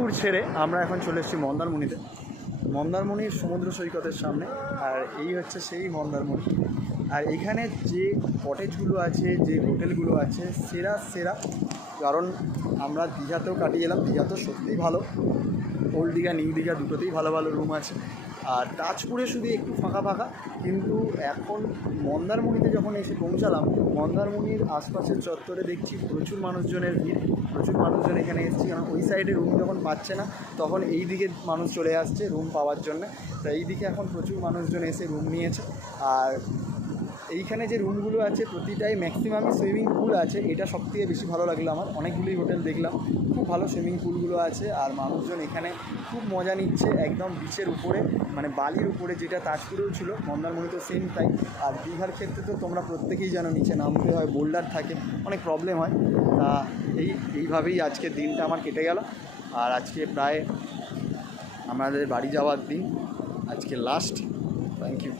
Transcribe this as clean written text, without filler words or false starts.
তাজপুর ছেড়ে আমরা এখন চলে এসেছি মন্দারমণিতে। মন্দারমণির সমুদ্র সৈকতের সামনে, আর এই হচ্ছে সেই মন্দারমণি। আর এখানে যে কটেজগুলো আছে, যে হোটেলগুলো আছে, সেরা সেরা। কারণ আমরা দীঘাতেও কাটিয়ে এলাম, দীঘা তো সত্যিই ভালো, ওল্ড দীঘা নিউ দীঘা দুটোতেই ভালো ভালো রুম আছে। আর তাজপুরে শুধু একটু ফাঁকা ফাঁকা, কিন্তু এখন মন্দারমণিতে যখন এসে পৌঁছালাম, মন্দারমণির আশপাশের চত্বরে দেখছি প্রচুর মানুষজনের ভিড়, প্রচুর মানুষজন এখানে এসেছে। কারণ ওই সাইডে রুম যখন পাচ্ছে না, তখন এই দিকে মানুষ চলে আসছে রুম পাওয়ার জন্য। তো এই দিকে এখন প্রচুর মানুষজন এসে রুম নিয়েছে। আর এইখানে যে রুমগুলো আছে প্রতিটাই ম্যাক্সিমামই সুইমিং পুল আছে, এটা সবথেকে বেশি ভালো লাগলো আমার। অনেকগুলোই হোটেল দেখলাম, খুব ভালো সুইমিং পুলগুলো আছে। আর মানুষজন এখানে খুব মজা নিচ্ছে একদম বিচের উপরে, মানে বালির উপরে, যেটা তাজপুরেও ছিল, মন্দারমণিতেও সেম তাই। আর দীঘার ক্ষেত্রে তো তোমরা প্রত্যেকেই জানো নিচে নামতে হয়, বোল্ডার থাকে, অনেক প্রবলেম হয়। তা এইভাবেই আজকের দিনটা আমার কেটে গেল। আর আজকে প্রায় আমাদের বাড়ি যাওয়ার দিন, আজকে লাস্ট। Thank you.